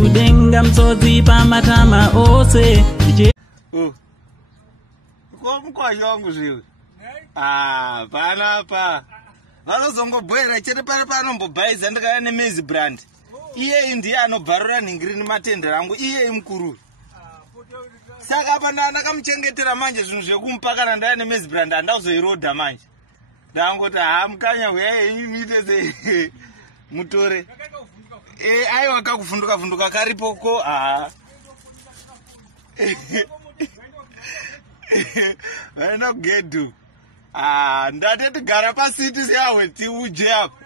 kudenga msodzi pamatama ose. Kwa mkwasha wangu zviwe panapa vanozongobhoera chete pari panombobhaiza ndikaya nemezi brand iye ndiye anobharura nhingirini matende rangu iye mukuru saka apa ndakamuchengetera manje zvinhu zvekumupa kana ndaya nemezi brand handauzoirodha manje ndangoti mukanya uyaimiite mutore aiwa kakuvhunduka karipoko vaenda kugedhu ndati tigara pasiti seawe tiuje apa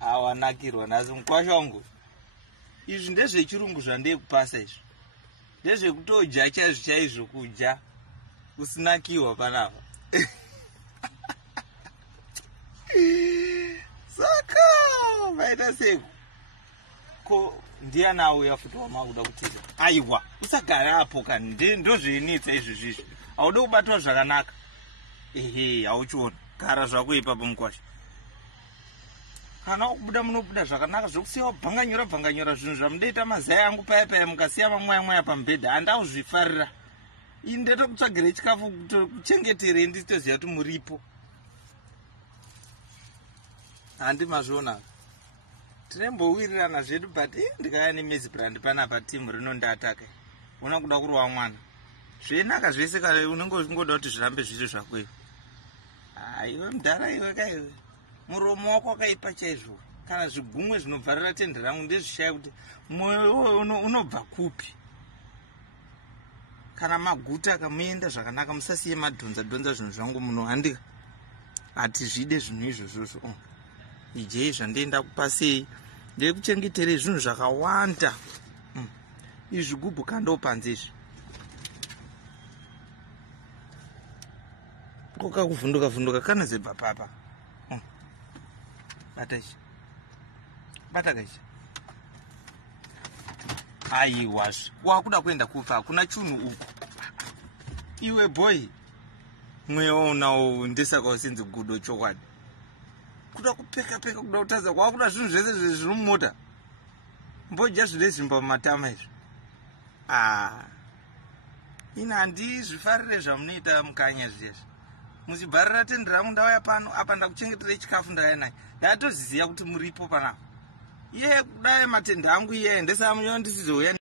awanakirwa nhasi mukwasha wangu izvi ndezvechirungu zvandekupasa izvi ndezvekutoja chaizvo kuja usinakiwa panapa saka vaita seko ko ndiani auya futi wamakuda kutiza aiwa usagara apo kani ndozvenitsa izvizvizvi hauda kubatwa zvakanaka hauchiona gara zvako ipapo mukwasha kana kubuda munobuda zvakanaka zvokusiya bvanganyora zvinhu zvamunoita mazai angu paya mukasiya mamwaya pamubhedha handauzvifarira ini ndetokutsvagire chikafu kuchengeterei nditoziva kuti muripo handi mazviona tinembowirirana zvedu but ndikaya nemezi brand panapa timu rinondataka una kuda kurwa mwana zvenaka zvese kana unenge uchingoda kuti zvirambe zviri zvako iwe iwe mudhara iwe kaiwe muromo wako wakaipa chaizvo kana zvigumwe zvinobvarira tende rangu ndezvishaya kuti mwoyo unobva kupi kana maguta akamuenda zvakanaka musasiye madhonza zvinhu zvangu muno handika hatizvide zvinhu izvozvozvo ijei zvandienda kupasei ndekuchengeterei zvinhu zvakawanda izvigubhu kandopanze izvi kokakuvhunduka kana zebva papa bata kaizvi aiwazve wakuda kuenda kufa hakuna chunhu uku iwe boy mweya unawo ndesaka usinzi gudo chokwadi kuda kupeka kuda kutaza kwakuda zvinhu zvese zviri mumota mboja zvine zvimba mumatama izvi ina handizvifarire zvamunoita mukanya zvizvezvi muchibharira tende rangu ndauya pano apa ndakuchengeterei chikafu ndauya naye ndatoziziva kuti muripo panapa iye kudai matende angu iye ndesaka munyo ndisizouya